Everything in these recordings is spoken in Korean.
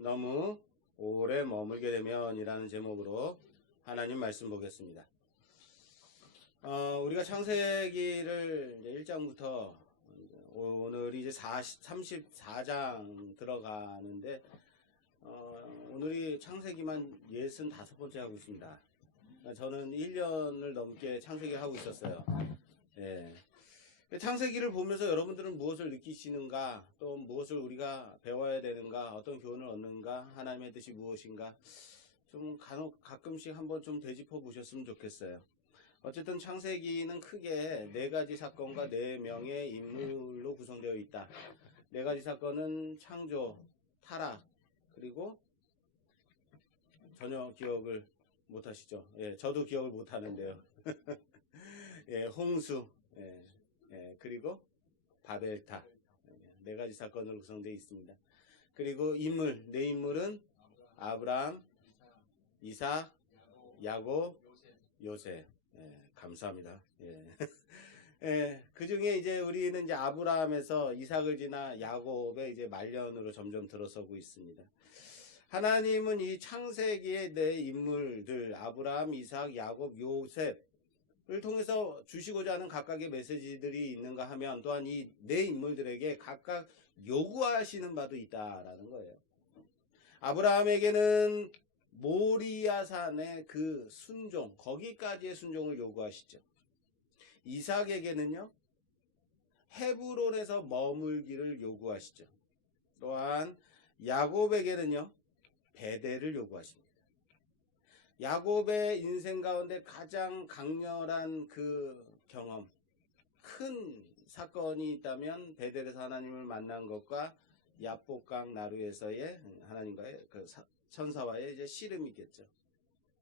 너무 오래 머물게 되면이라는 제목으로 하나님 말씀 보겠습니다. 우리가 창세기를 1장부터 오늘이 이제 34장 들어가는데 오늘이 창세기만 65번째 하고 있습니다. 저는 1년을 넘게 창세기 하고 있었어요. 예. 창세기를 보면서 여러분들은 무엇을 느끼시는가, 또 무엇을 우리가 배워야 되는가, 어떤 교훈을 얻는가, 하나님의 뜻이 무엇인가, 좀 가끔씩 한번 좀 되짚어 보셨으면 좋겠어요. 어쨌든 창세기는 크게 4가지 사건과 4명의 인물로 구성되어 있다. 4가지 사건은 창조, 타락, 그리고 전혀 기억을 못 하시죠? 예, 저도 기억을 못 하는데요. 예, 홍수, 그리고 바벨탑. 4가지 사건으로 구성되어 있습니다. 그리고 인물, 4인물은 아브라함, 이삭, 야곱, 요셉. 감사합니다. 그 중에 이제 우리는 이제 아브라함에서 이삭을 지나 야곱의 이제 말년으로 점점 들어서고 있습니다. 하나님은 이 창세기의 4인물들, 아브라함, 이삭, 야곱, 요셉을 통해서 주시고자 하는 각각의 메시지들이 있는가 하면 또한 이 4인물들에게 각각 요구하시는 바도 있다라는 거예요. 아브라함에게는 모리아산의 그 순종, 거기까지의 순종을 요구하시죠. 이삭에게는요, 헤브론에서 머물기를 요구하시죠. 또한 야곱에게는요, 베델을 요구하십니다. 야곱의 인생 가운데 가장 강렬한 그 경험, 큰 사건이 있다면 베델에서 하나님을 만난 것과 야복강 나루에서의 하나님과의 그 천사와의 이제 씨름이겠죠.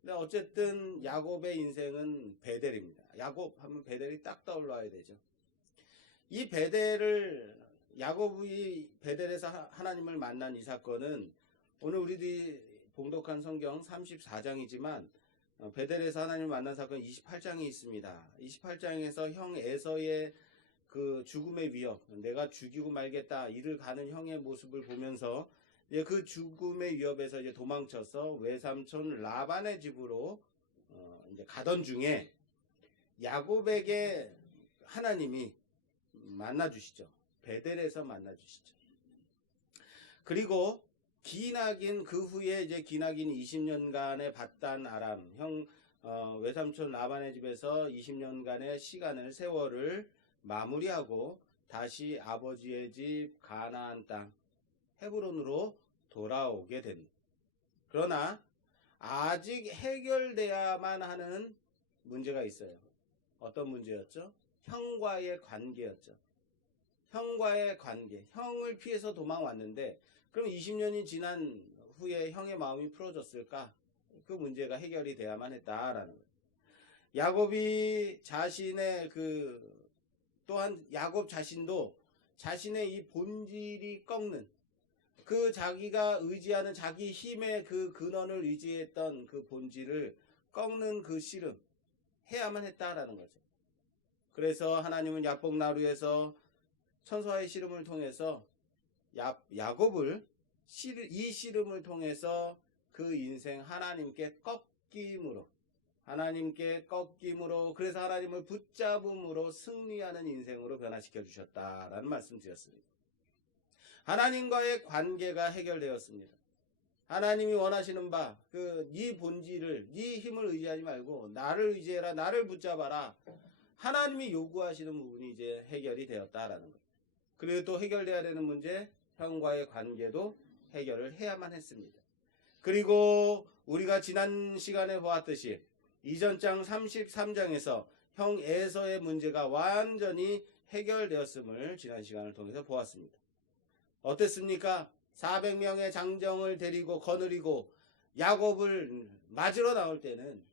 근데 어쨌든 야곱의 인생은 베델입니다. 야곱 하면 베델이 딱 떠올라야 되죠. 이 베델을, 야곱이 베델에서 하나님을 만난 이 사건은 오늘 우리들이 봉독한 성경 34장이지만 베델에서 하나님을 만난 사건 28장이 있습니다. 28장에서 형 에서의 그 죽음의 위협, 내가 죽이고 말겠다 이를 가는 형의 모습을 보면서 이제 그 죽음의 위협에서 이제 도망쳐서 외삼촌 라반의 집으로 이제 가던 중에 야곱에게 하나님이 만나 주시죠. 베델에서 만나 주시죠. 그리고 기나긴 그 후에 이제 기나긴 20년간의 밧단 아람 형 외삼촌 라반의 집에서 20년간의 시간을 세월을 마무리하고 다시 아버지의 집 가나안 땅 헤브론으로 돌아오게 됩니다. 그러나 아직 해결돼야만 하는 문제가 있어요. 어떤 문제였죠? 형과의 관계였죠. 형과의 관계. 형을 피해서 도망왔는데 그럼 20년이 지난 후에 형의 마음이 풀어졌을까? 그 문제가 해결이 돼야만 했다라는 거예요. 야곱이 자신의 또한 야곱 자신도 자신의 이 본질이 꺾는 그 자기가 의지하는 자기 힘의 그 근원을 의지했던 그 본질을 꺾는 그 씨름 해야만 했다라는 거죠. 그래서 하나님은 야복나루에서 천사의 씨름을 통해서 야곱을 이 씨름을 통해서 그 인생 하나님께 꺾임으로 그래서 하나님을 붙잡음으로 승리하는 인생으로 변화시켜 주셨다라는 말씀 드렸습니다. 하나님과의 관계가 해결되었습니다. 하나님이 원하시는 바, 네 본질을, 네 힘을 의지하지 말고 나를 의지해라, 나를 붙잡아라. 하나님이 요구하시는 부분이 이제 해결이 되었다라는 것. 그리고 또 해결돼야 되는 문제, 형과의 관계도 해결을 해야만 했습니다. 그리고 우리가 지난 시간에 보았듯이 이전 장 33장에서 형 에서의 문제가 완전히 해결되었음을 지난 시간을 통해서 보았습니다. 어땠습니까? 400명의 장정을 데리고 거느리고 야곱을 맞으러 나올 때는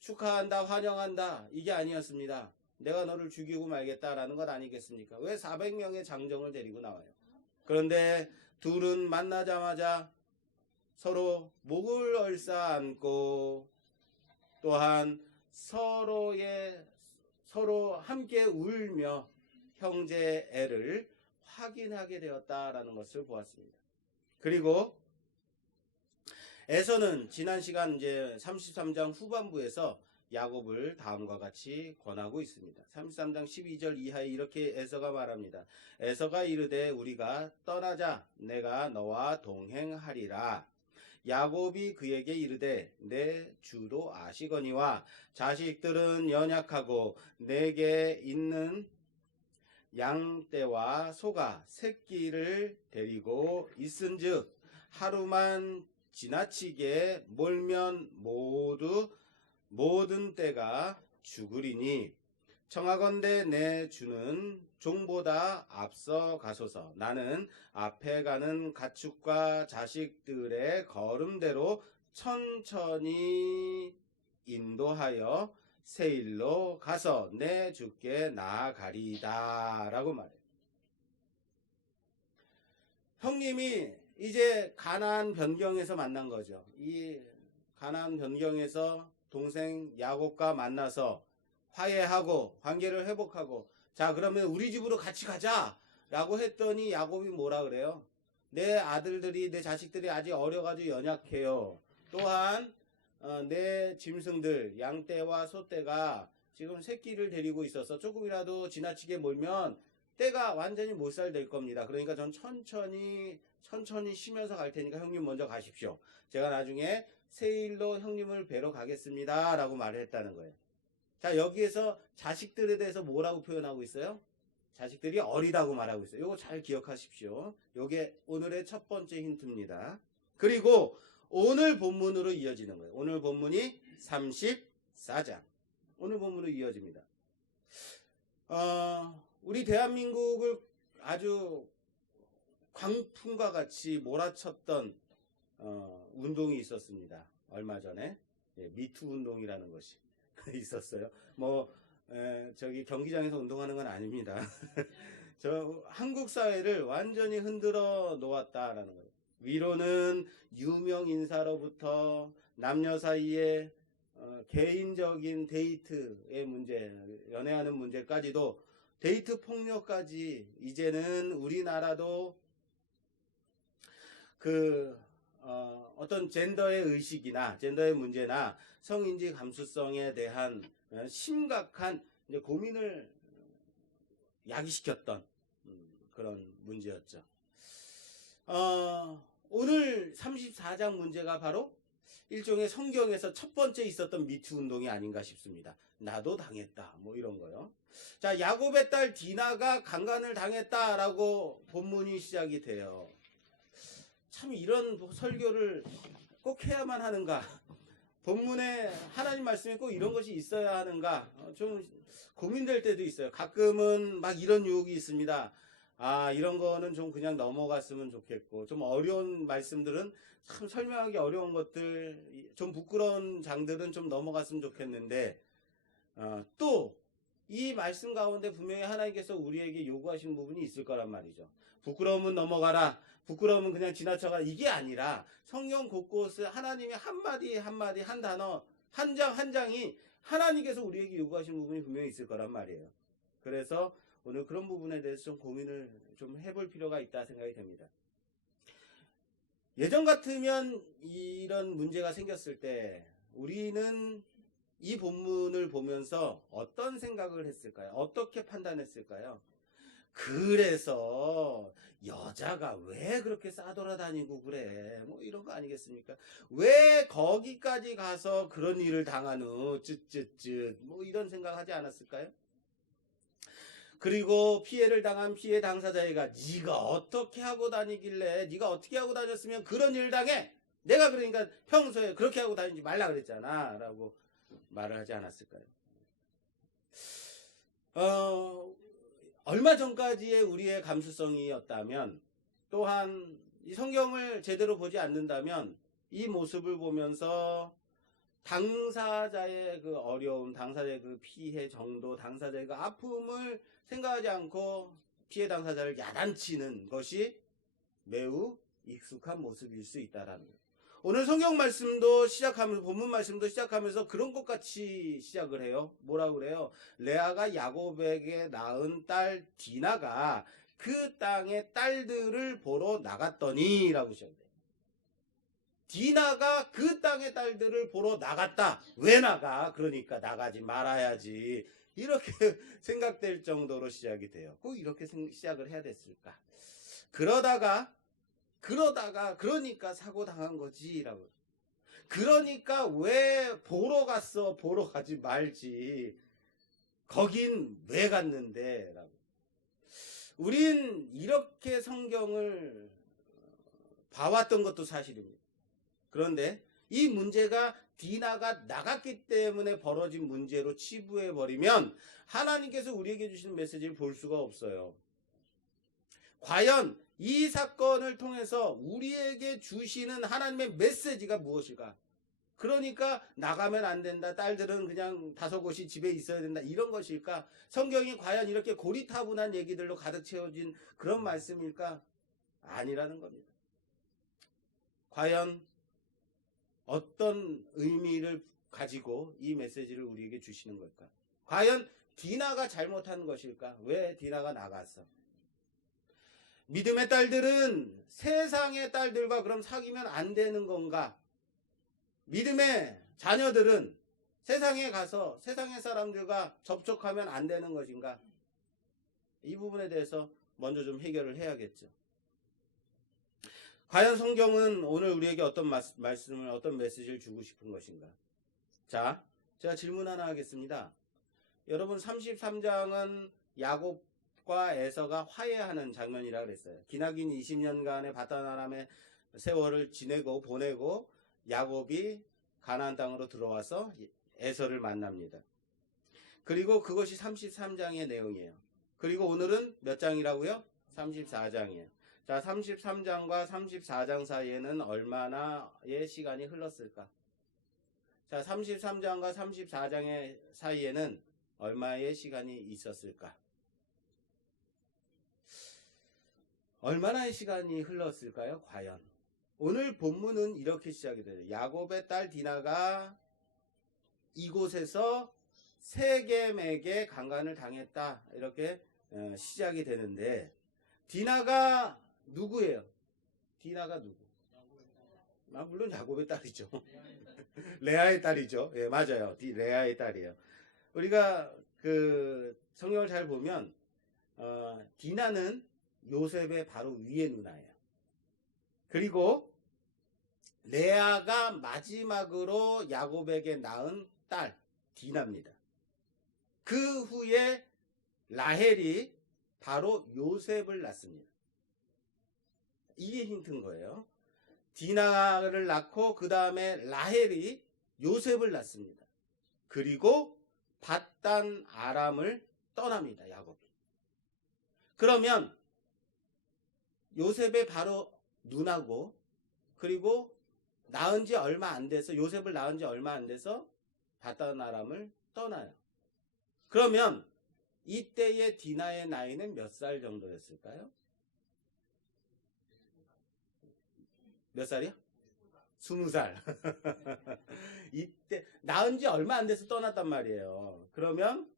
축하한다, 환영한다 이게 아니었습니다. 내가 너를 죽이고 말겠다라는 것 아니겠습니까? 왜 400명의 장정을 데리고 나와요? 그런데 둘은 만나자마자 서로 목을 얽싸안고 또한 서로 함께 울며 형제의 애를 확인하게 되었다라는 것을 보았습니다. 그리고 에서는 지난 시간 이제 33장 후반부에서 야곱을 다음과 같이 권하고 있습니다. 33장 12절 이하에 이렇게 에서가 말합니다. 에서가 이르되 우리가 떠나자 내가 너와 동행하리라. 야곱이 그에게 이르되 내 주도 아시거니와 자식들은 연약하고 내게 있는 양떼와 소가 새끼를 데리고 있은즉 하루만 지나치게 몰면 모든 떼가 죽으리니 청하건대 내 주는 종보다 앞서 가소서. 나는 앞에 가는 가축과 자식들의 걸음대로 천천히 인도하여 세일로 가서 내 주께 나아가리다 라고 말해요. 형님이 이제 가나안 변경에서 만난 거죠. 이 가나안 변경에서 동생 야곱과 만나서 화해하고 관계를 회복하고, 자 그러면 우리 집으로 같이 가자 라고 했더니 야곱이 뭐라 그래요? 내 아들들이 내 자식들이 아직 어려가지고 연약해요. 또한 내 짐승들 양떼와 소떼가 지금 새끼를 데리고 있어서 조금이라도 지나치게 몰면 떼가 완전히 못살 될 겁니다. 그러니까 전 천천히 쉬면서 갈 테니까 형님 먼저 가십시오. 제가 나중에 세일로 형님을 뵈러 가겠습니다 라고 말을 했다는 거예요. 자, 여기에서 자식들에 대해서 뭐라고 표현하고 있어요? 자식들이 어리다고 말하고 있어요. 이거 잘 기억하십시오. 이게 오늘의 첫 번째 힌트입니다. 그리고 오늘 본문으로 이어지는 거예요. 오늘 본문이 34장. 오늘 본문으로 이어집니다. 우리 대한민국을 아주 광풍과 같이 몰아쳤던 운동이 있었습니다. 얼마 전에 미투 운동이라는 것이 있었어요. 저기 경기장에서 운동하는 건 아닙니다. 저 한국 사회를 완전히 흔들어 놓았다라는 거예요. 위로는 유명 인사로부터 남녀 사이에 개인적인 데이트의 문제, 연애하는 문제까지도, 데이트 폭력까지 이제는 우리나라도 어떤 젠더의 의식이나 젠더의 문제나 성인지 감수성에 대한 심각한 이제 고민을 야기시켰던 그런 문제였죠. 오늘 34장 문제가 바로 일종의 성경에서 첫 번째 있었던 미투 운동이 아닌가 싶습니다. 나도 당했다 뭐 이런 거요. 자, 야곱의 딸 디나가 강간을 당했다라고 본문이 시작이 돼요. 참 이런 설교를 꼭 해야만 하는가? 본문에 하나님 말씀에 꼭 이런 것이 있어야 하는가? 좀 고민될 때도 있어요. 가끔은 막 이런 유혹이 있습니다. 이런 거는 좀 그냥 넘어갔으면 좋겠고, 좀 어려운 말씀들은 참 설명하기 어려운 것들, 좀 부끄러운 장들은 좀 넘어갔으면 좋겠는데, 또 이 말씀 가운데 분명히 하나님께서 우리에게 요구하신 부분이 있을 거란 말이죠. 부끄러움은 넘어가라. 부끄러움은 그냥 지나쳐가라. 이게 아니라 성경 곳곳에 하나님의 한마디 한마디, 한 단어, 한 장 한 장이 하나님께서 우리에게 요구하신 부분이 분명히 있을 거란 말이에요. 그래서 오늘 그런 부분에 대해서 좀 고민을 좀 해볼 필요가 있다 생각이 됩니다. 예전 같으면 이런 문제가 생겼을 때 우리는 이 본문을 보면서 어떤 생각을 했을까요? 어떻게 판단했을까요? 그래서 여자가 왜 그렇게 싸돌아다니고 그래? 뭐 이런 거 아니겠습니까? 왜 거기까지 가서 그런 일을 당하노? 쯧쯧쯧 뭐 이런 생각하지 않았을까요? 그리고 피해를 당한 피해 당사자애가 네가 어떻게 하고 다니길래, 네가 어떻게 하고 다녔으면 그런 일 당해? 내가 그러니까 평소에 그렇게 하고 다니지 말라 그랬잖아 라고 말을 하지 않았을까요? 얼마 전까지의 우리의 감수성이었다면, 또한 이 성경을 제대로 보지 않는다면 이 모습을 보면서 당사자의 그 어려움, 당사자의 그 피해 정도, 당사자의 그 아픔을 생각하지 않고 피해 당사자를 야단치는 것이 매우 익숙한 모습일 수 있다라는 거예요. 오늘 성경 말씀도 시작하면서, 본문 말씀도 시작하면서 그런 것 같이 시작을 해요. 뭐라고 그래요? 레아가 야곱에게 낳은 딸 디나가 그 땅의 딸들을 보러 나갔더니 라고 시작해요. 디나가 그 땅의 딸들을 보러 나갔다. 왜 나가? 그러니까 나가지 말아야지. 이렇게 생각될 정도로 시작이 돼요. 꼭 이렇게 시작을 해야 됐을까? 그러다가 그러니까 사고 당한 거지라고. 그러니까 왜 보러 갔어? 보러 가지 말지. 거긴 왜 갔는데? 라고. 우린 이렇게 성경을 봐왔던 것도 사실입니다. 그런데 이 문제가 디나가 나갔기 때문에 벌어진 문제로 치부해버리면 하나님께서 우리에게 주시는 메시지를 볼 수가 없어요. 과연 이 사건을 통해서 우리에게 주시는 하나님의 메시지가 무엇일까? 그러니까 나가면 안 된다. 딸들은 그냥 다소곳이 집에 있어야 된다. 이런 것일까? 성경이 과연 이렇게 고리타분한 얘기들로 가득 채워진 그런 말씀일까? 아니라는 겁니다. 과연 어떤 의미를 가지고 이 메시지를 우리에게 주시는 걸까? 과연 디나가 잘못한 것일까? 왜 디나가 나갔어? 믿음의 딸들은 세상의 딸들과 그럼 사귀면 안 되는 건가? 믿음의 자녀들은 세상에 가서 세상의 사람들과 접촉하면 안 되는 것인가? 이 부분에 대해서 먼저 좀 해결을 해야겠죠. 과연 성경은 오늘 우리에게 어떤 말씀을, 어떤 메시지를 주고 싶은 것인가? 자, 제가 질문 하나 하겠습니다. 여러분 33장은 야곱과 에서가 화해하는 장면이라고 그랬어요. 기나긴 20년간의 바단 아람의 세월을 지내고 보내고 야곱이 가나안 땅으로 들어와서 에서를 만납니다. 그리고 그것이 33장의 내용이에요. 그리고 오늘은 몇 장이라고요? 34장이에요. 자, 33장과 34장 사이에는 얼마나의 시간이 흘렀을까? 자, 33장과 34장의 사이에는 얼마의 시간이 있었을까? 얼마나의 시간이 흘렀을까요? 과연. 오늘 본문은 이렇게 시작이 돼요. 야곱의 딸 디나가 이곳에서 세겜에게 강간을 당했다. 이렇게 시작이 되는데 디나가 누구예요? 디나가 누구? 물론 야곱의 딸이죠. 레아의 딸이죠. 예, 맞아요. 레아의 딸이에요. 우리가 그 성경을 잘 보면 디나는 요셉의 바로 위의 누나예요. 그리고 레아가 마지막으로 야곱에게 낳은 딸 디나입니다. 그 후에 라헬이 바로 요셉을 낳습니다. 이게 힌트인 거예요. 디나를 낳고 그 다음에 라헬이 요셉을 낳습니다. 그리고 밧단 아람을 떠납니다. 야곱이. 그러면 요셉의 바로 누나고 그리고 낳은 지 얼마 안 돼서 요셉을 낳은 지 얼마 안 돼서 밧단 아람을 떠나요. 그러면 이때의 디나의 나이는 몇 살 정도였을까요? 몇 살이요? 20살. 이때 낳은 지 얼마 안 돼서 떠났단 말이에요. 그러면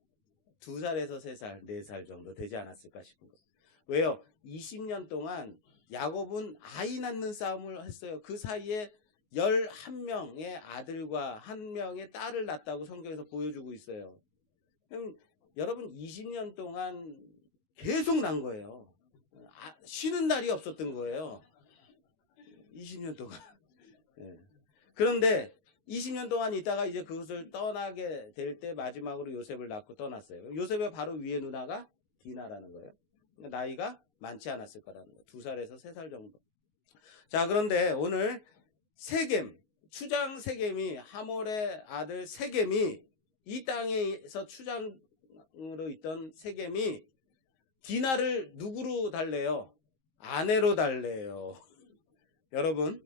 2살에서 3살, 4살 정도 되지 않았을까 싶은 거예요. 왜요? 20년 동안 야곱은 아이 낳는 싸움을 했어요. 그 사이에 11명의 아들과 1명의 딸을 낳았다고 성경에서 보여주고 있어요. 그럼 여러분 20년 동안 계속 난 거예요. 쉬는 날이 없었던 거예요. 20년 동안. 네. 그런데 20년 동안 있다가 이제 그것을 떠나게 될 때 마지막으로 요셉을 낳고 떠났어요. 요셉의 바로 위에 누나가 디나라는 거예요. 나이가 많지 않았을 거라는 거예요. 2살에서 3살 정도. 자, 그런데 오늘 세겜, 추장 세겜이 하몰의 아들 세겜이 이 땅에서 추장으로 있던 세겜이 디나를 누구로 달래요? 아내로 달래요. 여러분,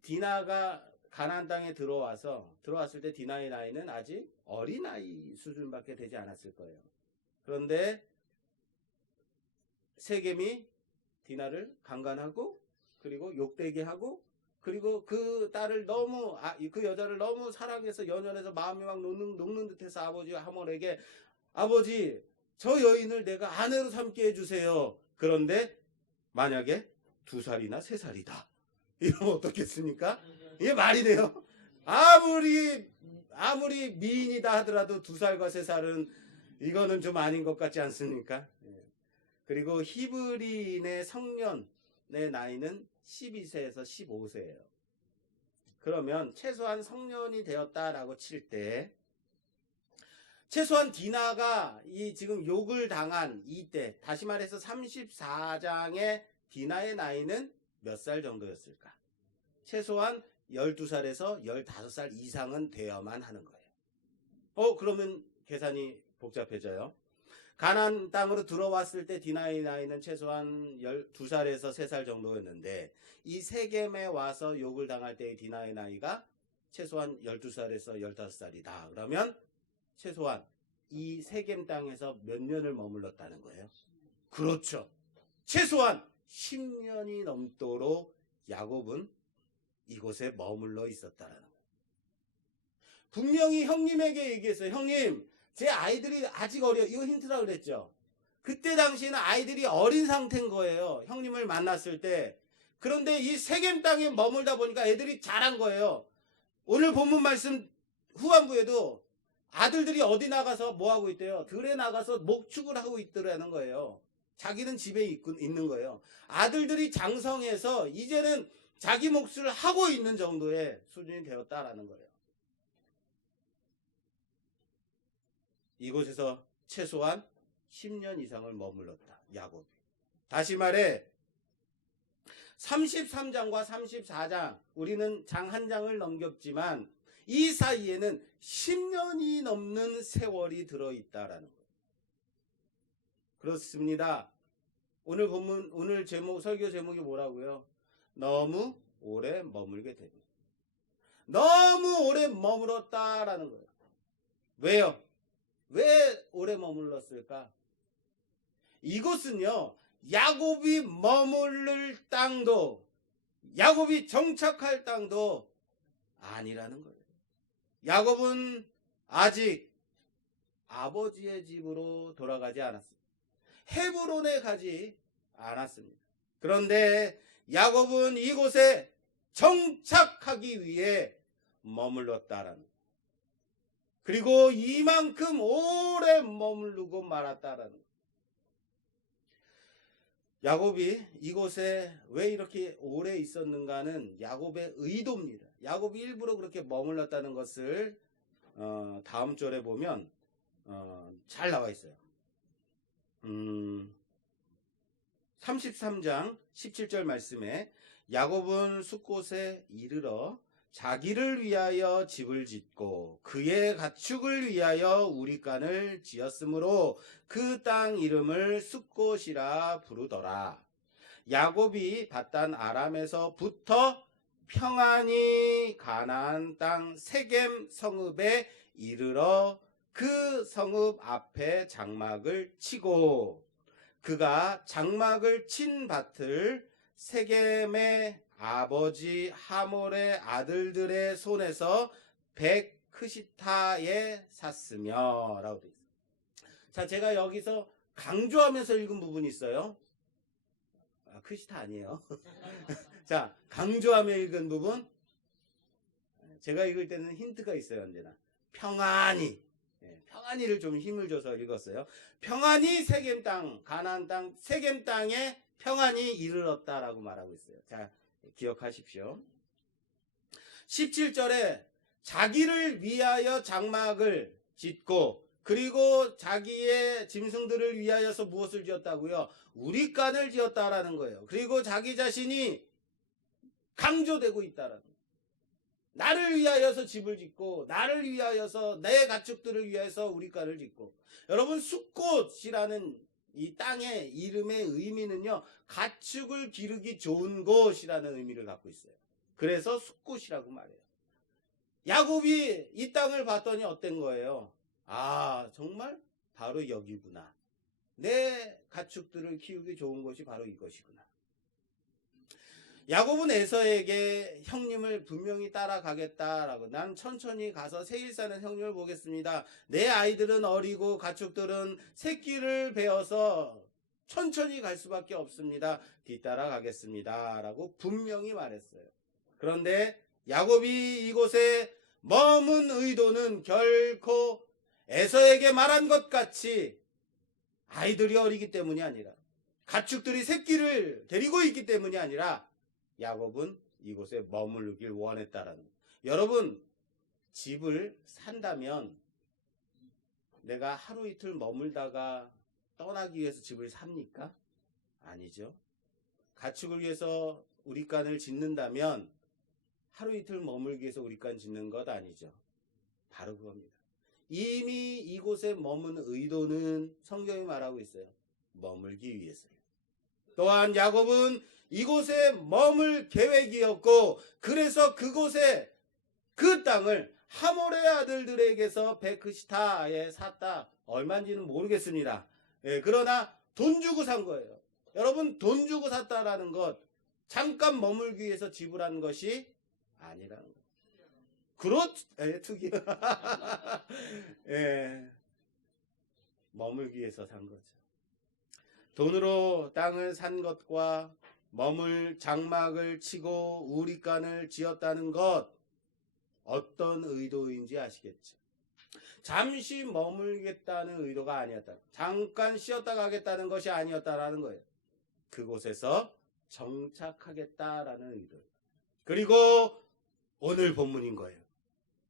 디나가 가나안 땅에 들어왔을 때 디나의 나이는 아직 어린아이 수준밖에 되지 않았을 거예요. 그런데 세겜이 디나를 강간하고 그리고 욕되게 하고 그리고 그 딸을 너무 그 여자를 너무 사랑해서 연연해서 마음이 막 녹는 듯해서 아버지 하몰에게 아버지 저 여인을 내가 아내로 삼게 해주세요. 그런데 만약에 2살이나 3살이다. 이러면 어떻겠습니까? 이게 말이 돼요? 아무리 미인이다 하더라도 2살과 3살은 이거는 좀 아닌 것 같지 않습니까? 그리고 히브리인의 성년의 나이는 12세에서 15세예요. 그러면 최소한 성년이 되었다라고 칠 때 최소한 디나가 이 지금 욕을 당한 이때, 다시 말해서 34장의 디나의 나이는 몇 살 정도였을까? 최소한 12살에서 15살 이상은 되어야만 하는 거예요. 그러면 계산이 복잡해져요. 가나안 땅으로 들어왔을 때 디나의 나이는 최소한 12살에서 3살 정도였는데 이 세겜에 와서 욕을 당할 때의 디나의 나이가 최소한 12살에서 15살이다. 그러면 최소한 이 세겜 땅에서 몇 년을 머물렀다는 거예요? 그렇죠. 최소한 10년이 넘도록 야곱은 이곳에 머물러 있었다라는 거예요. 분명히 형님에게 얘기했어요. 형님, 제 아이들이 아직 어려요. 이거 힌트라고 그랬죠. 그때 당시에는 아이들이 어린 상태인 거예요. 형님을 만났을 때. 그런데 이 세겜 땅에 머물다 보니까 애들이 자란 거예요. 오늘 본문 말씀 후반부에도 아들들이 어디 나가서 뭐 하고 있대요? 들에 나가서 목축을 하고 있더라는 거예요. 자기는 집에 있는 거예요. 아들들이 장성해서 이제는 자기 몫을 하고 있는 정도의 수준이 되었다라는 거예요. 이곳에서 최소한 10년 이상을 머물렀다. 야곱이. 다시 말해 33장과 34장 우리는 장 한 장을 넘겼지만 이 사이에는 10년이 넘는 세월이 들어있다라는 거예요. 그렇습니다. 오늘 본문, 오늘 제목, 설교 제목이 뭐라고요? 너무 오래 머물게 됩니다. 너무 오래 머물었다라는 거예요. 왜요? 왜 오래 머물렀을까? 이곳은요, 야곱이 머무를 땅도, 야곱이 정착할 땅도 아니라는 거예요. 야곱은 아직 아버지의 집으로 돌아가지 않았습니다. 헤브론에 가지 않았습니다. 그런데 야곱은 이곳에 정착하기 위해 머물렀다라는 거예요. 그리고 이만큼 오래 머무르고 말았다라는 거예요. 야곱이 이곳에 왜 이렇게 오래 있었는가는 야곱의 의도입니다. 야곱이 일부러 그렇게 머물렀다는 것을 다음 절에 보면 잘 나와 있어요. 33장 17절 말씀에 야곱은 숫곳에 이르러 자기를 위하여 집을 짓고 그의 가축을 위하여 우리간을 지었으므로 그 땅 이름을 숫곳이라 부르더라. 야곱이 밧단 아람에서부터 평안히 가나안 땅 세겜 성읍에 이르러 그 성읍 앞에 장막을 치고 그가 장막을 친 밭을 세겜의 아버지 하몰의 아들들의 손에서 백크시타에 샀으며 라고 되어 있어요. 자, 제가 여기서 강조하면서 읽은 부분이 있어요. 크시타 아니에요. 자, 강조하며 읽은 부분, 제가 읽을 때는 힌트가 있어요. 언제나 평안히, 평안히를 좀 힘을 줘서 읽었어요. 평안히 세겜 땅, 가나안 땅 세겜 땅에 평안히 이르렀다라고 말하고 있어요. 자, 기억하십시오. 17절에 자기를 위하여 장막을 짓고 그리고 자기의 짐승들을 위하여서 무엇을 지었다고요? 우리간을 지었다라는 거예요. 그리고 자기 자신이 강조되고 있다라는 거예요. 나를 위하여서 집을 짓고 나를 위하여서 내 가축들을 위하여서 우리간을 짓고. 여러분, 숫곳이라는 이 땅의 이름의 의미는요, 가축을 기르기 좋은 곳이라는 의미를 갖고 있어요. 그래서 숫곳이라고 말해요. 야곱이 이 땅을 봤더니 어떤 거예요? 아, 정말 바로 여기구나. 내 가축들을 키우기 좋은 곳이 바로 이것이구나. 야곱은 에서에게 형님을 분명히 따라가겠다라고, 난 천천히 가서 세일 사는 형님을 보겠습니다. 내 아이들은 어리고 가축들은 새끼를 베어서 천천히 갈 수밖에 없습니다. 뒤따라가겠습니다. 라고 분명히 말했어요. 그런데 야곱이 이곳에 머문 의도는 결코 에서에게 말한 것 같이 아이들이 어리기 때문이 아니라 가축들이 새끼를 데리고 있기 때문이 아니라 야곱은 이곳에 머물길 원했다라는 거예요. 여러분, 집을 산다면 내가 하루 이틀 머물다가 떠나기 위해서 집을 삽니까? 아니죠. 가축을 위해서 우리간을 짓는다면 하루 이틀 머물기 위해서 우리간 짓는 것 아니죠. 바로 그겁니다. 이미 이곳에 머문 의도는 성경이 말하고 있어요. 머물기 위해서요. 또한 야곱은 이곳에 머물 계획이었고, 그래서 그곳에 그 땅을 하몰의 아들들에게서 베크시타에 샀다. 얼마인지는 모르겠습니다. 그러나 돈 주고 산 거예요. 여러분, 돈 주고 샀다라는 것, 잠깐 머물기 위해서 지불한 것이 아니라는 거예요. 투기. 머물기 위해서 산 거죠. 돈으로 땅을 산 것과 머물 장막을 치고 우리간을 지었다는 것, 어떤 의도인지 아시겠죠? 잠시 머물겠다는 의도가 아니었다. 잠깐 쉬었다 가겠다는 것이 아니었다라는 거예요. 그곳에서 정착하겠다라는 의도. 그리고 오늘 본문인 거예요.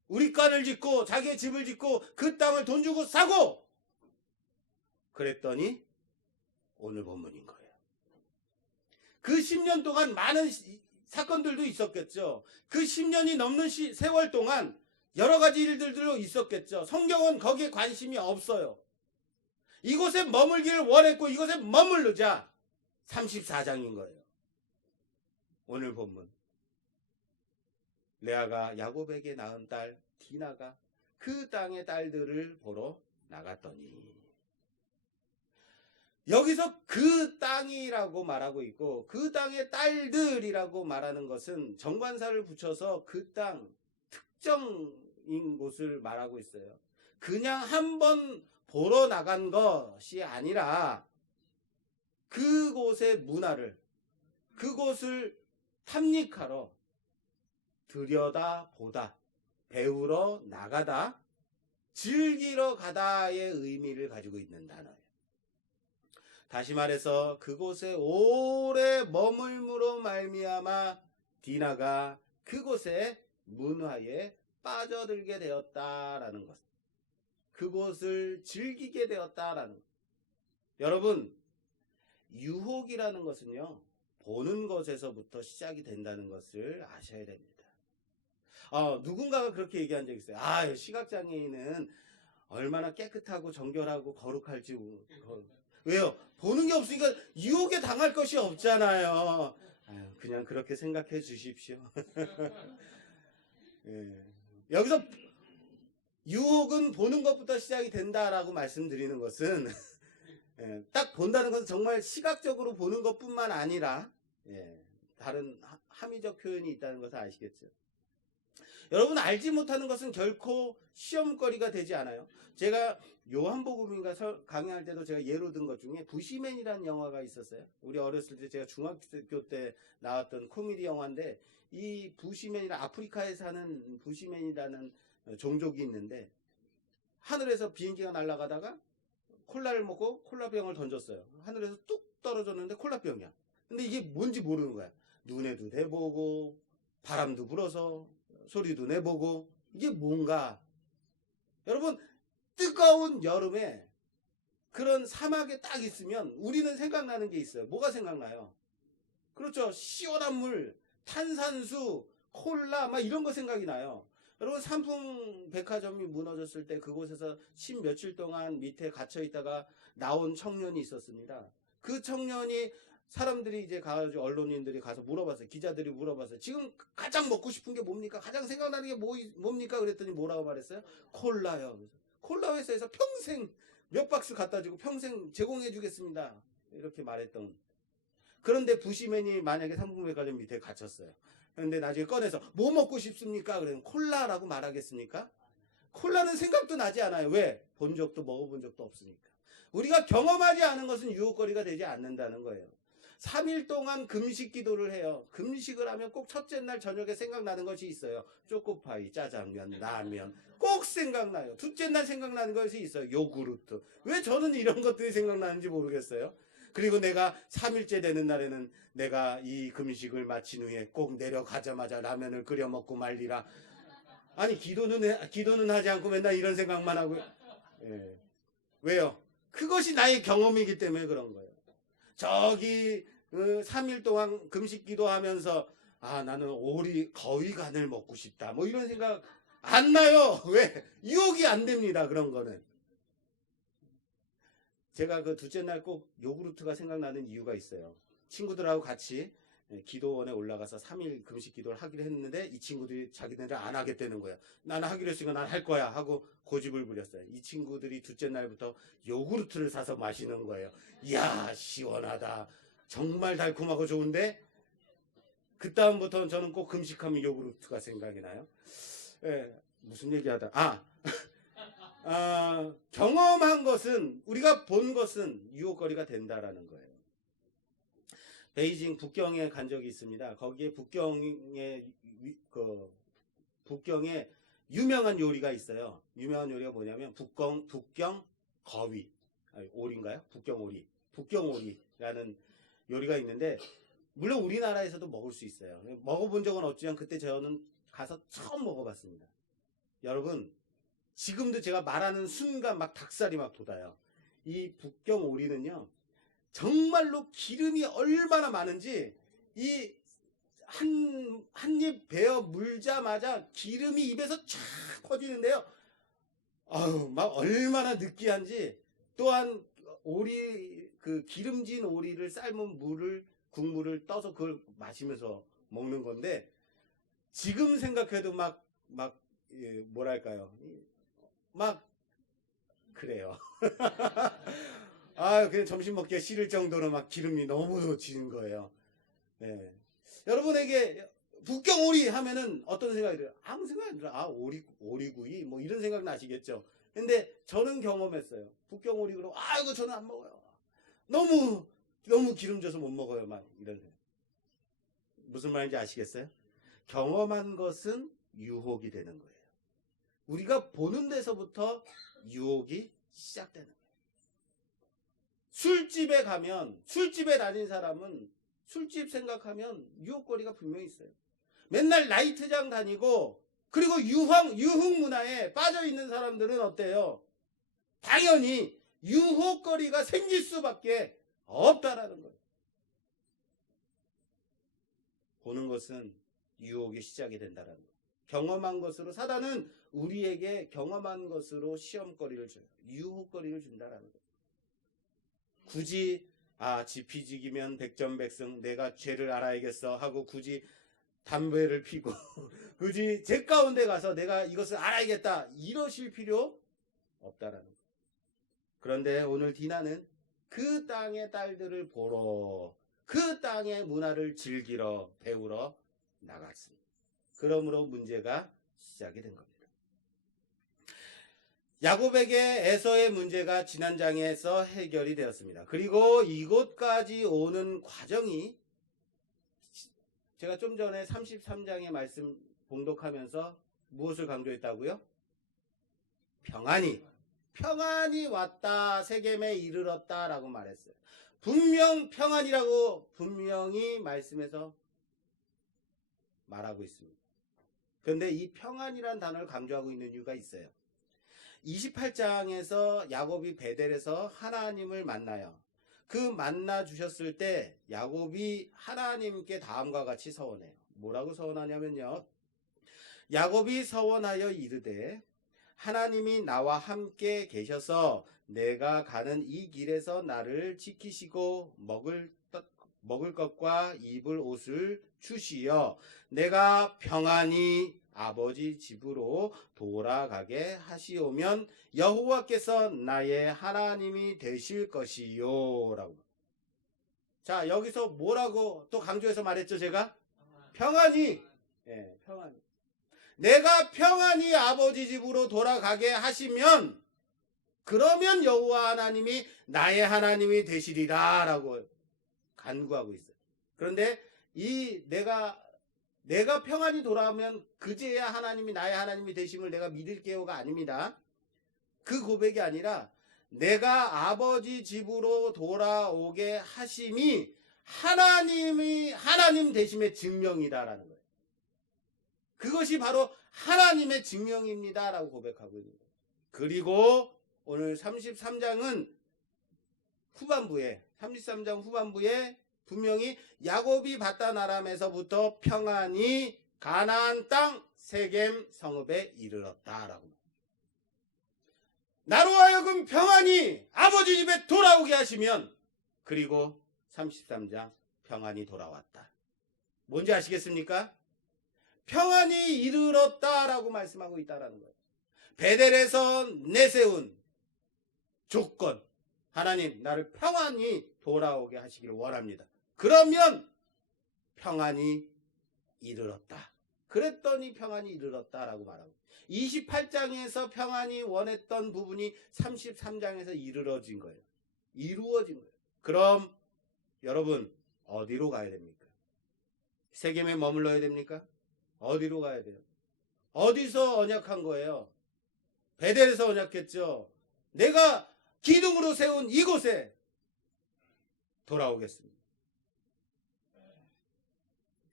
우리간을 짓고 자기의 집을 짓고 그 땅을 돈 주고 사고, 그랬더니 오늘 본문인 거예요. 그 10년 동안 많은 사건들도 있었겠죠. 그 10년이 넘는 세월 동안 여러 가지 일들도 있었겠죠. 성경은 거기에 관심이 없어요. 이곳에 머물기를 원했고 이곳에 머무르자 34장인 거예요. 오늘 본문. 레아가 야곱에게 낳은 딸 디나가 그 땅의 딸들을 보러 나갔더니, 여기서 그 땅이라고 말하고 있고 그 땅의 딸들이라고 말하는 것은 정관사를 붙여서 그 땅 특정인 곳을 말하고 있어요. 그냥 한번 보러 나간 것이 아니라 그곳의 문화를, 그곳을 탐닉하러 들여다보다, 배우러 나가다, 즐기러 가다의 의미를 가지고 있는 단어예요. 다시 말해서 그곳에 오래 머물므로 말미암아 디나가 그곳의 문화에 빠져들게 되었다라는 것. 그곳을 즐기게 되었다라는 것. 여러분, 유혹이라는 것은요, 보는 것에서부터 시작이 된다는 것을 아셔야 됩니다. 누군가가 그렇게 얘기한 적이 있어요. 시각장애인은 얼마나 깨끗하고 정결하고 거룩할지. 왜요? 보는 게 없으니까 유혹에 당할 것이 없잖아요. 그냥 그렇게 생각해 주십시오. 여기서 유혹은 보는 것부터 시작이 된다라고 말씀드리는 것은 딱 본다는 것은 정말 시각적으로 보는 것뿐만 아니라 다른 함의적 표현이 있다는 것을 아시겠죠? 여러분, 알지 못하는 것은 결코 시험거리가 되지 않아요. 제가 요한복음인가 강의할 때도 제가 예로 든 것 중에 부시맨이라는 영화가 있었어요. 우리 어렸을 때 제가 중학교 때 나왔던 코미디 영화인데, 이 부시맨이라 아프리카에 사는 부시맨이라는 종족이 있는데, 하늘에서 비행기가 날아가다가 콜라를 먹고 콜라병을 던졌어요. 하늘에서 뚝 떨어졌는데 콜라병이야. 근데 이게 뭔지 모르는 거야. 눈에도 대보고 바람도 불어서 소리도 내보고, 이게 뭔가. 여러분, 뜨거운 여름에 그런 사막에 딱 있으면 우리는 생각나는 게 있어요. 뭐가 생각나요? 그렇죠. 시원한 물, 탄산수, 콜라 막 이런 거 생각이 나요. 여러분, 삼풍 백화점이 무너졌을 때 그곳에서 10며칠 동안 밑에 갇혀 있다가 나온 청년이 있었습니다. 그 청년이 사람들이 이제 가가지고 언론인들이 가서 물어봤어요. 기자들이 물어봤어요. 지금 가장 먹고 싶은 게 뭡니까? 가장 생각나는 게 뭡니까? 그랬더니 뭐라고 말했어요? 콜라요. 콜라 회사에서 평생 몇 박스 갖다 주고 평생 제공해 주겠습니다. 이렇게 말했던. 그런데 부시맨이 만약에 삼풍백화점 밑에 갇혔어요. 그런데 나중에 꺼내서 뭐 먹고 싶습니까? 그러면 콜라라고 말하겠습니까? 콜라는 생각도 나지 않아요. 왜? 본 적도 먹어본 적도 없으니까. 우리가 경험하지 않은 것은 유혹거리가 되지 않는다는 거예요. 3일 동안 금식 기도를 해요. 금식을 하면 꼭 첫째 날 저녁에 생각나는 것이 있어요. 초코파이, 짜장면, 라면 꼭 생각나요. 둘째 날 생각나는 것이 있어요. 요구르트. 왜 저는 이런 것들이 생각나는지 모르겠어요. 그리고 내가 3일째 되는 날에는 내가 이 금식을 마친 후에 꼭 내려가자마자 라면을 끓여 먹고 말리라. 아니 기도는 하지 않고 맨날 이런 생각만 하고. 예. 왜요? 그것이 나의 경험이기 때문에 그런 거예요. 저기 3일 동안 금식 기도하면서 나는 거위간을 먹고 싶다 뭐 이런 생각 안 나요. 왜? 유혹이 안 됩니다. 그런 거는. 제가 그 둘째 날 꼭 요구르트가 생각나는 이유가 있어요. 친구들하고 같이 기도원에 올라가서 3일 금식 기도를 하기로 했는데 이 친구들이 자기네들 안 하겠다는 거예요. 나는 하기로 했으니까 난 할 거야 하고 고집을 부렸어요. 이 친구들이 둘째 날부터 요구르트를 사서 마시는 거예요. 이야 시원하다. 정말 달콤하고 좋은데 그 다음부터는 저는 꼭 금식하면 요구르트가 생각이 나요. 무슨 얘기하다 경험한 것은 우리가 본 것은 유혹거리가 된다라는 거예요. 베이징 북경에 간 적이 있습니다. 거기에 북경에 유명한 요리가 있어요. 유명한 요리가 뭐냐면 북경 거위 오리인가요? 북경 오리라는 요리가 있는데 물론 우리나라에서도 먹을 수 있어요. 먹어본 적은 없지만 그때 저는 가서 처음 먹어봤습니다. 여러분 지금도 제가 말하는 순간 막 닭살이 막 돋아요. 이 북경 오리는요 정말로 기름이 얼마나 많은지 이 한 입 베어 물자마자 기름이 입에서 쫙 퍼지는데요. 막 얼마나 느끼한지. 또한 오리 그 기름진 오리를 삶은 국물을 떠서 그걸 마시면서 먹는 건데 지금 생각해도 뭐랄까요? 막 그래요. 그냥 점심 먹기가 싫을 정도로 막 기름이 너무 지는 거예요. 네. 여러분에게 북경오리 하면은 어떤 생각이 들어요? 아무 생각이 안 들어요. 오리구이 뭐 이런 생각 나시겠죠. 근데 저는 경험했어요. 북경오리 그러고 이거 저는 안 먹어요. 너무 기름져서 못 먹어요. 막 이런 생각. 무슨 말인지 아시겠어요? 경험한 것은 유혹이 되는 거예요. 우리가 보는 데서부터 유혹이 시작되는 거예요. 술집에 다닌 사람은 술집 생각하면 유혹거리가 분명히 있어요. 맨날 나이트장 다니고 그리고 유흥 문화에 빠져 있는 사람들은 어때요? 당연히 유혹거리가 생길 수밖에 없다라는 거예요. 보는 것은 유혹이 시작이 된다라는 거예요. 경험한 것으로 사단은 우리에게 경험한 것으로 시험거리를 줘요. 유혹거리를 준다라는 거예요. 굳이 지피지기면 백전백승 내가 죄를 알아야겠어 하고 굳이 담배를 피고 굳이 제 가운데 가서 내가 이것을 알아야겠다 이러실 필요 없다라는 거예요. 그런데 오늘 디나는 그 땅의 딸들을 보러 그 땅의 문화를 즐기러 배우러 나갔습니다. 그러므로 문제가 시작이 된 겁니다. 야곱에게 에서의 문제가 지난 장에서 해결이 되었습니다. 그리고 이곳까지 오는 과정이 제가 좀 전에 33장의 말씀 봉독하면서 무엇을 강조했다고요? 평안이 왔다 세겜에 이르렀다 라고 말했어요. 분명 평안이라고 분명히 말씀에서 말하고 있습니다. 그런데 이 평안이라는 단어를 강조하고 있는 이유가 있어요. 28장에서 야곱이 베델에서 하나님을 만나요. 그 만나 주셨을 때 야곱이 하나님께 다음과 같이 서원해요. 뭐라고 서원하냐면요. 야곱이 서원하여 이르되 하나님이 나와 함께 계셔서 내가 가는 이 길에서 나를 지키시고 먹을 것과 입을 옷을 주시어 내가 평안히 아버지 집으로 돌아가게 하시오면 여호와께서 나의 하나님이 되실 것이요 라고. 자, 여기서 뭐라고 또 강조해서 말했죠? 제가 평안히 내가 평안히 아버지 집으로 돌아가게 하시면 그러면 여호와 하나님이 나의 하나님이 되시리라 라고 간구하고 있어요. 그런데 내가 평안히 돌아오면 그제야 하나님이 나의 하나님이 되심을 내가 믿을게요가 아닙니다. 그 고백이 아니라 내가 아버지 집으로 돌아오게 하심이 하나님 되심의 증명이다라는 거예요. 그것이 바로 하나님의 증명입니다라고 고백하고 있는 거예요. 그리고 오늘 33장 후반부에 분명히 야곱이 바단 아람에서부터 평안히 가나안 땅 세겜 성읍에 이르렀다라고. 나로 하여금 평안히 아버지 집에 돌아오게 하시면, 그리고 33장 평안히 돌아왔다. 뭔지 아시겠습니까? 평안히 이르렀다라고 말씀하고 있다라는 거예요. 베델에서 내세운 조건, 하나님 나를 평안히 돌아오게 하시기를 원합니다. 그러면 평안히 이르렀다. 그랬더니 평안히 이르렀다라고 말하고, 28장에서 평안히 원했던 부분이 33장에서 이루어진 거예요. 그럼 여러분 어디로 가야 됩니까? 세겜에 머물러야 됩니까? 어디로 가야 돼요? 어디서 언약한 거예요? 베델에서 언약했죠. 내가 기둥으로 세운 이곳에 돌아오겠습니다.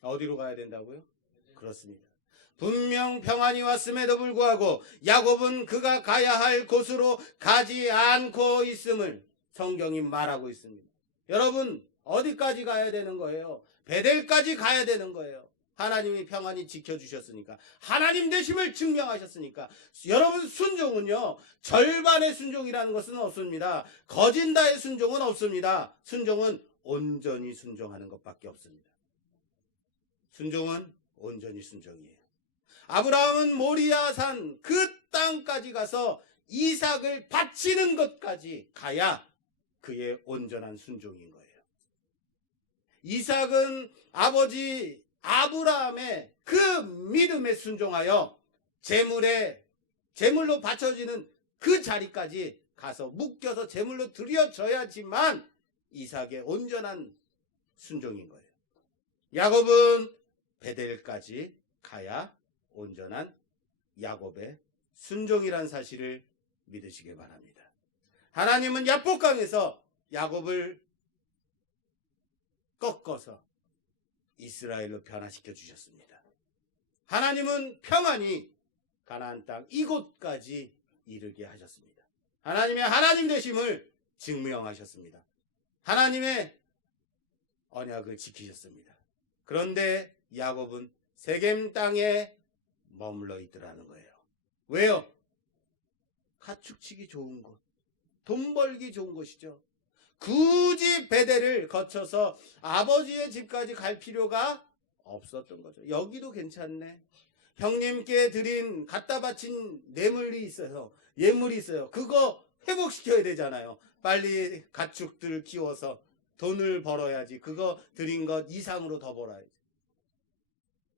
어디로 가야 된다고요? 그렇습니다. 분명 평안이 왔음에도 불구하고 야곱은 그가 가야 할 곳으로 가지 않고 있음을 성경이 말하고 있습니다. 여러분 어디까지 가야 되는 거예요? 베델까지 가야 되는 거예요. 하나님이 평안히 지켜주셨으니까, 하나님 되심을 증명하셨으니까. 여러분 순종은요, 절반의 순종이라는 것은 없습니다. 거진다의 순종은 없습니다. 순종은 온전히 순종하는 것밖에 없습니다. 순종은 온전히 순종이에요. 아브라함은 모리아산 그 땅까지 가서 이삭을 바치는 것까지 가야 그의 온전한 순종인 거예요. 이삭은 아버지 아브라함의 그 믿음에 순종하여 제물로 바쳐지는 그 자리까지 가서 묶여서 제물로 드려져야지만 이삭의 온전한 순종인 거예요. 야곱은 베델까지 가야 온전한 야곱의 순종이란 사실을 믿으시길 바랍니다. 하나님은 야복강에서 야곱을 꺾어서 이스라엘로 변화시켜 주셨습니다. 하나님은 평안히 가나안 땅 이곳까지 이르게 하셨습니다. 하나님의 하나님 되심을 증명하셨습니다. 하나님의 언약을 지키셨습니다. 그런데 야곱은 세겜 땅에 머물러 있더라는 거예요. 왜요? 가축치기 좋은 곳, 돈 벌기 좋은 곳이죠. 굳이 베델을 거쳐서 아버지의 집까지 갈 필요가 없었던 거죠. 여기도 괜찮네. 형님께 갖다 바친 예물이 있어요. 그거 회복시켜야 되잖아요. 빨리 가축들 키워서 돈을 벌어야지. 그거 드린 것 이상으로 더 벌어야지.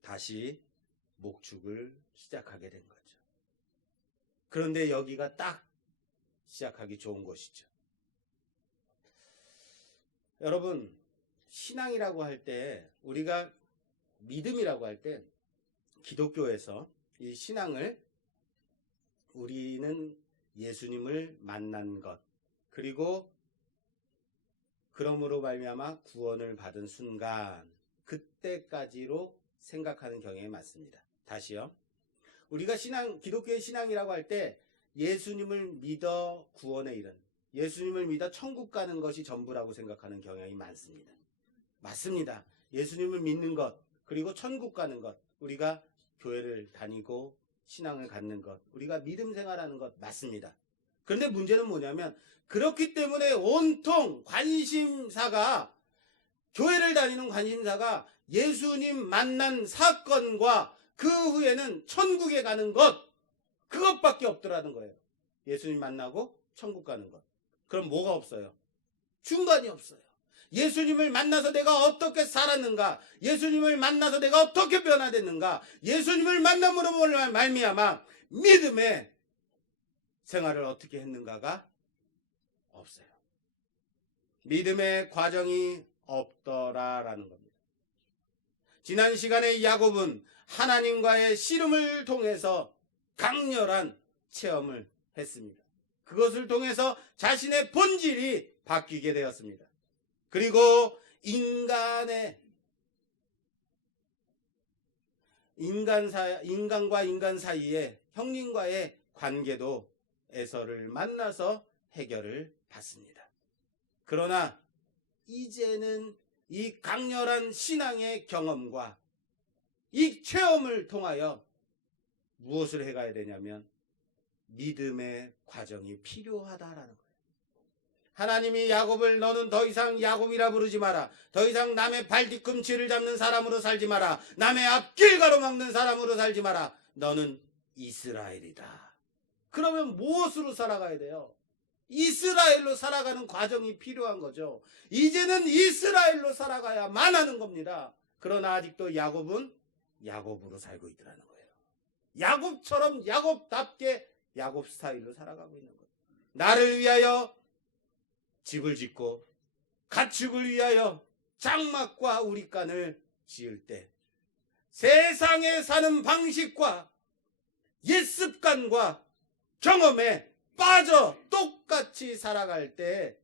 다시 목축을 시작하게 된 거죠. 그런데 여기가 딱 시작하기 좋은 곳이죠. 여러분, 신앙이라고 할 때, 우리가 믿음이라고 할 때, 기독교에서 이 신앙을 우리는 예수님을 만난 것, 그리고 그러므로 말미암아 구원을 받은 순간, 그때까지로 생각하는 경향이 많습니다. 다시요. 우리가 기독교의 신앙이라고 할 때 예수님을 믿어 구원에 이른, 예수님을 믿어 천국 가는 것이 전부라고 생각하는 경향이 많습니다. 맞습니다. 예수님을 믿는 것, 그리고 천국 가는 것, 우리가 교회를 다니고 신앙을 갖는 것, 우리가 믿음 생활하는 것 맞습니다. 그런데 문제는 뭐냐면, 그렇기 때문에 온통 교회를 다니는 관심사가 예수님 만난 사건과 그 후에는 천국에 가는 것, 그것밖에 없더라는 거예요. 예수님 만나고 천국 가는 것. 그럼 뭐가 없어요? 중간이 없어요. 예수님을 만나서 내가 어떻게 살았는가, 예수님을 만나서 내가 어떻게 변화됐는가, 예수님을 만남으로 말미암아 믿음의 생활을 어떻게 했는가가 없어요. 믿음의 과정이 없더라라는 겁니다. 지난 시간에 야곱은 하나님과의 씨름을 통해서 강렬한 체험을 했습니다. 그것을 통해서 자신의 본질이 바뀌게 되었습니다. 그리고 인간과 인간 사이에 형님과의 관계도 에서를 만나서 해결을 받습니다. 그러나 이제는 이 강렬한 신앙의 경험과 이 체험을 통하여 무엇을 해가야 되냐면 믿음의 과정이 필요하다라는 거예요. 하나님이 야곱을 너는 더 이상 야곱이라 부르지 마라. 더 이상 남의 발뒤꿈치를 잡는 사람으로 살지 마라. 남의 앞길 가로막는 사람으로 살지 마라. 너는 이스라엘이다. 그러면 무엇으로 살아가야 돼요? 이스라엘로 살아가는 과정이 필요한 거죠. 이제는 이스라엘로 살아가야만 하는 겁니다. 그러나 아직도 야곱은 야곱으로 살고 있더라는 거예요. 야곱처럼 야곱답게 야곱 스타일로 살아가고 있는 거예요. 나를 위하여 집을 짓고 가축을 위하여 장막과 우리간을 지을 때 세상에 사는 방식과 옛 습관과 경험에 빠져 똑같이 살아갈 때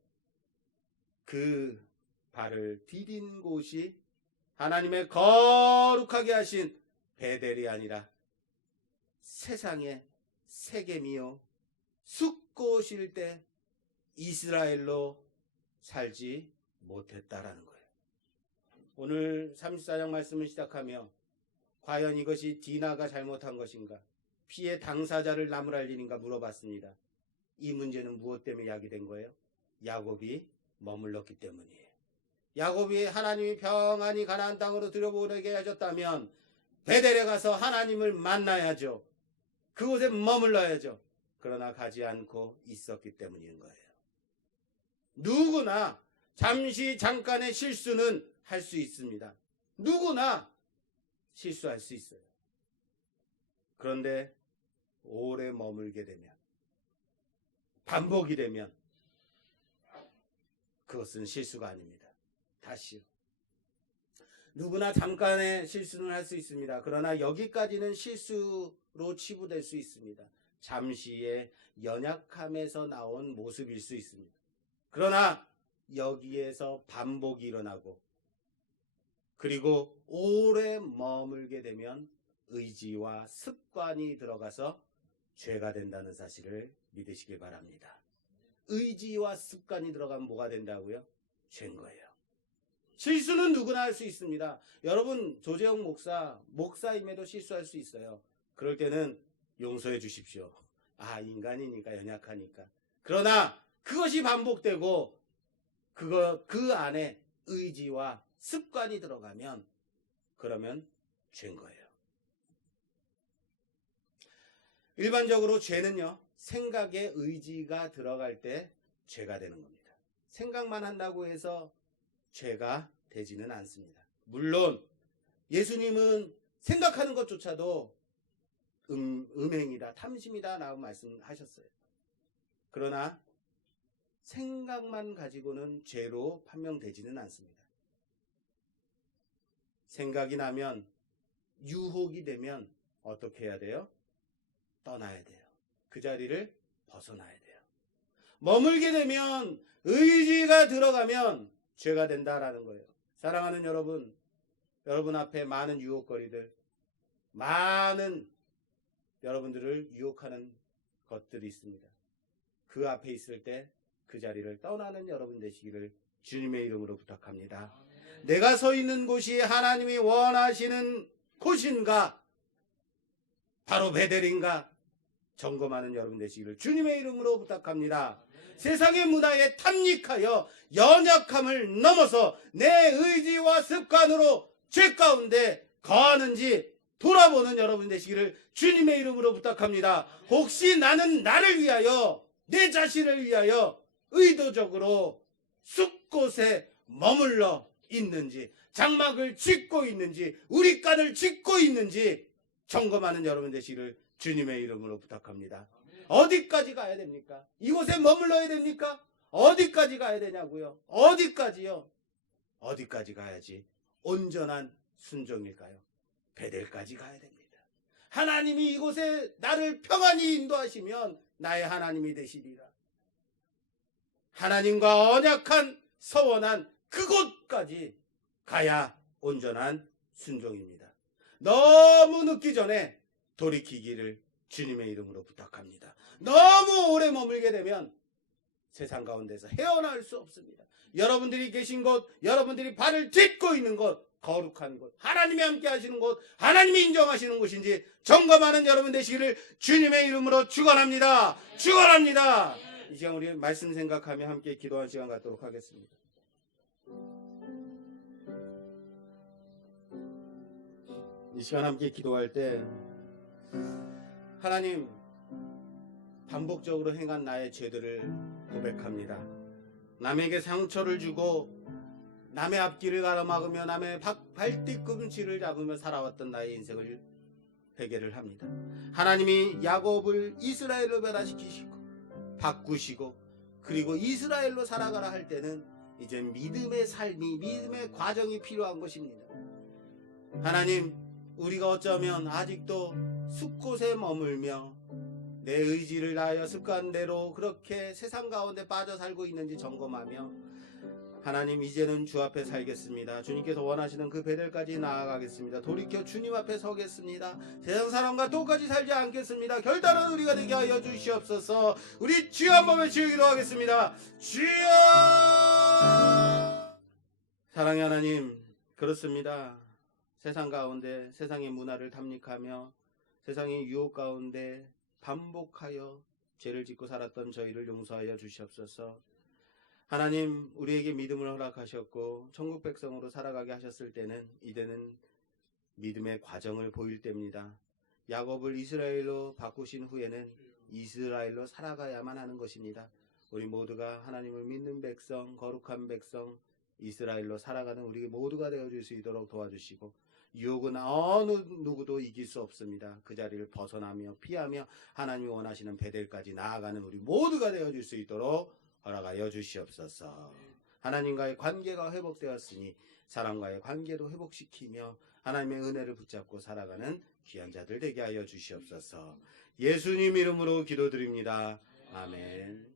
그 발을 디딘 곳이 하나님의 거룩하게 하신 베델이 아니라 세상의 세겜이요 숫곳일 때 이스라엘로 살지 못했다라는 거예요. 오늘 34장 말씀을 시작하며 과연 이것이 디나가 잘못한 것인가? 피해 당사자를 나무랄 일인가 물어봤습니다. 이 문제는 무엇 때문에 야기된 거예요? 야곱이 머물렀기 때문이에요. 야곱이 하나님이 평안히 가나안 땅으로 들여보내게 하셨다면 베델에 가서 하나님을 만나야죠. 그곳에 머물러야죠. 그러나 가지 않고 있었기 때문인 거예요. 누구나 잠시 잠깐의 실수는 할 수 있습니다. 누구나 실수할 수 있어요. 그런데 오래 머물게 되면 반복이 되면 그것은 실수가 아닙니다. 다시요. 누구나 잠깐의 실수는 할 수 있습니다. 그러나 여기까지는 실수로 치부될 수 있습니다. 잠시의 연약함에서 나온 모습일 수 있습니다. 그러나 여기에서 반복이 일어나고 그리고 오래 머물게 되면 의지와 습관이 들어가서 죄가 된다는 사실을 믿으시기 바랍니다. 의지와 습관이 들어가면 뭐가 된다고요? 죄인 거예요. 실수는 누구나 할 수 있습니다. 여러분 조재영 목사임에도 실수할 수 있어요. 그럴 때는 용서해 주십시오. 인간이니까 연약하니까. 그러나 그것이 반복되고 그 안에 의지와 습관이 들어가면 그러면 죄인 거예요. 일반적으로 죄는요, 생각에 의지가 들어갈 때 죄가 되는 겁니다. 생각만 한다고 해서 죄가 되지는 않습니다. 물론 예수님은 생각하는 것조차도 음행이다, 탐심이다 라고 말씀하셨어요. 그러나 생각만 가지고는 죄로 판명되지는 않습니다. 생각이 나면, 유혹이 되면 어떻게 해야 돼요? 떠나야 돼요. 그 자리를 벗어나야 돼요. 머물게 되면, 의지가 들어가면 죄가 된다라는 거예요. 사랑하는 여러분 앞에 많은 유혹거리들, 많은 여러분들을 유혹하는 것들이 있습니다. 그 앞에 있을 때 그 자리를 떠나는 여러분 되시기를 주님의 이름으로 부탁합니다. 내가 서 있는 곳이 하나님이 원하시는 곳인가? 바로 베델인가? 점검하는 여러분 되시기를 주님의 이름으로 부탁합니다. 세상의 문화에 탐닉하여 연약함을 넘어서 내 의지와 습관으로 죄 가운데 거하는지 돌아보는 여러분 되시기를 주님의 이름으로 부탁합니다. 혹시 나는 나를 위하여, 내 자신을 위하여 의도적으로 숲곳에 머물러 있는지, 장막을 짓고 있는지, 우리간을 짓고 있는지 점검하는 여러분 되시기를 주님의 이름으로 부탁합니다. 어디까지 가야 됩니까? 이곳에 머물러야 됩니까? 어디까지 가야 되냐고요? 어디까지요? 어디까지 가야지 온전한 순종일까요? 베델까지 가야 됩니다. 하나님이 이곳에 나를 평안히 인도하시면 나의 하나님이 되시리라. 하나님과 언약한 서원한 그곳까지 가야 온전한 순종입니다. 너무 늦기 전에 돌이키기를 주님의 이름으로 부탁합니다. 너무 오래 머물게 되면 세상 가운데서 헤어나올 수 없습니다. 여러분들이 계신 곳, 여러분들이 발을 딛고 있는 곳, 거룩한 곳, 하나님이 함께 하시는 곳, 하나님이 인정하시는 곳인지 점검하는 여러분 되시기를 주님의 이름으로 축원합니다. 축원합니다. 이 시간 우리 말씀 생각하며 함께 기도하는 시간 갖도록 하겠습니다. 이 시간 함께 기도할 때 하나님, 반복적으로 행한 나의 죄들을 고백합니다. 남에게 상처를 주고 남의 앞길을 가로막으며 남의 발뒤꿈치를 잡으며 살아왔던 나의 인생을 회개를 합니다. 하나님이 야곱을 이스라엘로 변화시키시고 바꾸시고 그리고 이스라엘로 살아가라 할 때는 이제 믿음의 삶이, 믿음의 과정이 필요한 것입니다. 하나님, 우리가 어쩌면 아직도 숲곳에 머물며 내 의지를 다하여 습관대로 그렇게 세상 가운데 빠져 살고 있는지 점검하며 하나님, 이제는 주 앞에 살겠습니다. 주님께서 원하시는 그 베델까지 나아가겠습니다. 돌이켜 주님 앞에 서겠습니다. 세상 사람과 똑같이 살지 않겠습니다. 결단은 우리가 되게 하여 주시옵소서. 우리 주여 한번 외치고 기도하겠습니다. 주여! 사랑의 하나님, 그렇습니다. 세상 가운데 세상의 문화를 탐닉하며 세상의 유혹 가운데 반복하여 죄를 짓고 살았던 저희를 용서하여 주시옵소서. 하나님, 우리에게 믿음을 허락하셨고 천국 백성으로 살아가게 하셨을 때는 이제는 믿음의 과정을 보일 때입니다. 야곱을 이스라엘로 바꾸신 후에는 이스라엘로 살아가야만 하는 것입니다. 우리 모두가 하나님을 믿는 백성, 거룩한 백성, 이스라엘로 살아가는 우리 모두가 되어줄 수 있도록 도와주시고 유혹은 어느 누구도 이길 수 없습니다. 그 자리를 벗어나며 피하며 하나님이 원하시는 베델까지 나아가는 우리 모두가 되어줄 수 있도록 허락하여 주시옵소서. 하나님과의 관계가 회복되었으니 사람과의 관계도 회복시키며 하나님의 은혜를 붙잡고 살아가는 귀한 자들 되게 하여 주시옵소서. 예수님 이름으로 기도드립니다. 아멘.